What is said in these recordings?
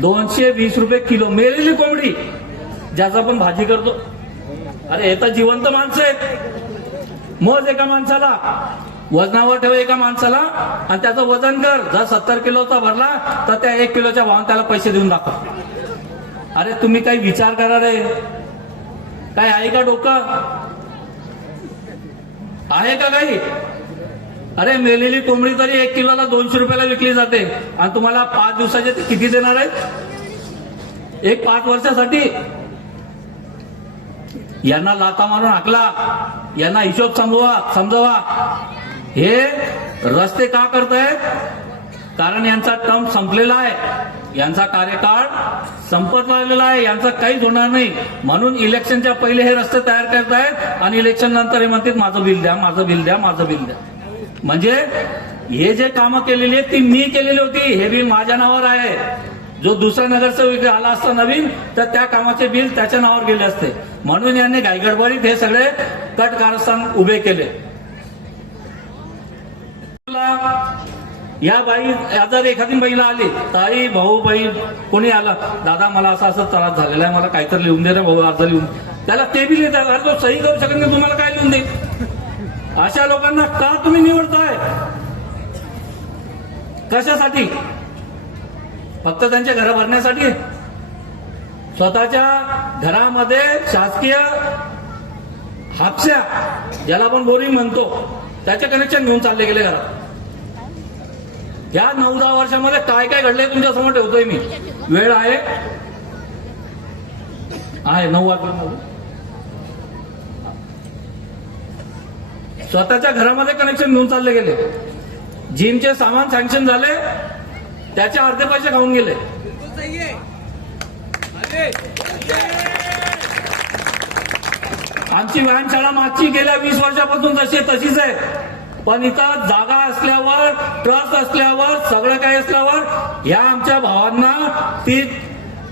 दोनशे वीस रुपये किलो. मेलेली कोंबडी. ज्याचा आपण भाजी करतो. अरे हे तर जिवंत माणसं आहेत. मोज एका माणसाला. वजनावर ठेव एका माणसाला. आणि त्याचं वजन कर. जर सत्तर किलोचा भरला तर त्या एक किलोच्या भावान त्याला पैसे देऊन दाखव. अरे तुम्ही काही विचार करा रे. काय आहे का डोकं? आहे का काही? अरे मेलेली कोंबडी तरी एक किलोला दोनशे रुपयाला विकली जाते. आणि तुम्हाला पाच दिवसाचे ते किती देणार आहेत? एक पाच वर्षासाठी? यांना लाता मारून हाकला. यांना हिशोब समजवा समजवा. हे रस्ते का करतायत? कारण यांचा टर्म संपलेला आहे. यांचा कार्यकाळ संपत लागलेला आहे. यांचं काहीच होणार नाही. म्हणून इलेक्शनच्या पहिले हे रस्ते तयार करतायत आणि इलेक्शन नंतर हे म्हणतात माझं बिल द्या माझं बिल द्या माझं बिल द्या. म्हणजे हे जे कामं केलेली आहेत ती मी केलेली होती हे बिल माझ्या नावावर आहे. जो दुसरा नगरसेवक आला असता नवीन तर त्या कामाचे बिल त्याच्या नावावर गेले असते. म्हणून यांनी घाईगडबडीत हे सगळे कट कारस्थान उभे केले. या बाई जर एखादी महिला आली ताई भाऊ बाई कोणी आला दादा मला असा असं त्रास झालेला आहे मला काहीतरी लिहून दे ना भाऊ अर्ज लिहून त्याला ते बी लिहितात अर्ज सही करू शकत नाही तुम्हाला काय लिहून दे? अशा लोकांना का तुम्ही निवडताय? कशासाठी? फक्त त्यांचे घर भरण्यासाठी? स्वतःच्या घरामध्ये शासकीय हापस्या ज्याला आपण बोरिंग म्हणतो त्याचे कनेक्शन घेऊन चालले गेले घरात. या नऊ दहा वर्षामध्ये काय काय घडलंय तुमच्यासमोर ठेवतोय मी? वेळ आहे? आहे नऊ वाजता स्वतःच्या घरामध्ये कनेक्शन घेऊन चालले गेले. जिमचे सामान सँक्शन झाले त्याचे अर्धे पैसे खाऊन गेले. आमची व्यायामशाळा मागची गेल्या वीस वर्षापासून तशी तशीच आहे. पण इथं जागा असल्यावर ट्रस्ट असल्यावर सगळं काही असल्यावर ह्या आमच्या भावांना ती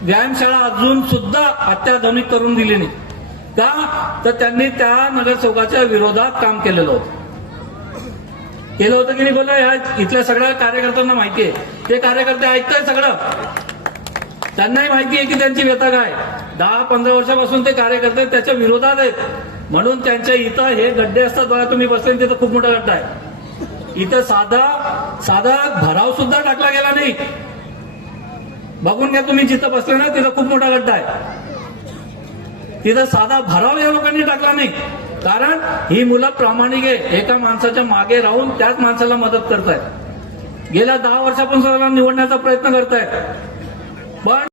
व्यायामशाळा अजून सुद्धा अत्याधुनिक करून दिली नाही. का तर त्यांनी त्या नगरसेवकाच्या विरोधात काम केलेलं होतं. केलं होतं की नाही बोला ह्या इथल्या सगळ्या कार्यकर्त्यांना माहिती आहे. ते कार्यकर्ते ऐकताय सगळं. त्यांनाही माहिती आहे की त्यांची व्यथा काय? दहा पंधरा वर्षापासून ते कार्यकर्ते त्याच्या विरोधात आहेत. म्हणून त्यांच्या इथं हे गड्डे असतात बघा तुम्ही बसले तिथं खूप मोठा गड्डा आहे. इथं साधा साधा भराव सुद्धा टाकला गेला नाही. बघून घ्या तुम्ही जिथं बसले ना तिथं खूप मोठा गड्डा आहे. तिथं साधा भराव या लोकांनी टाकला नाही. कारण ही मुलं प्रामाणिक आहे एका माणसाच्या मागे राहून त्याच माणसाला मदत करतायत. गेल्या दहा वर्षापासून निवडण्याचा प्रयत्न करतायत. पण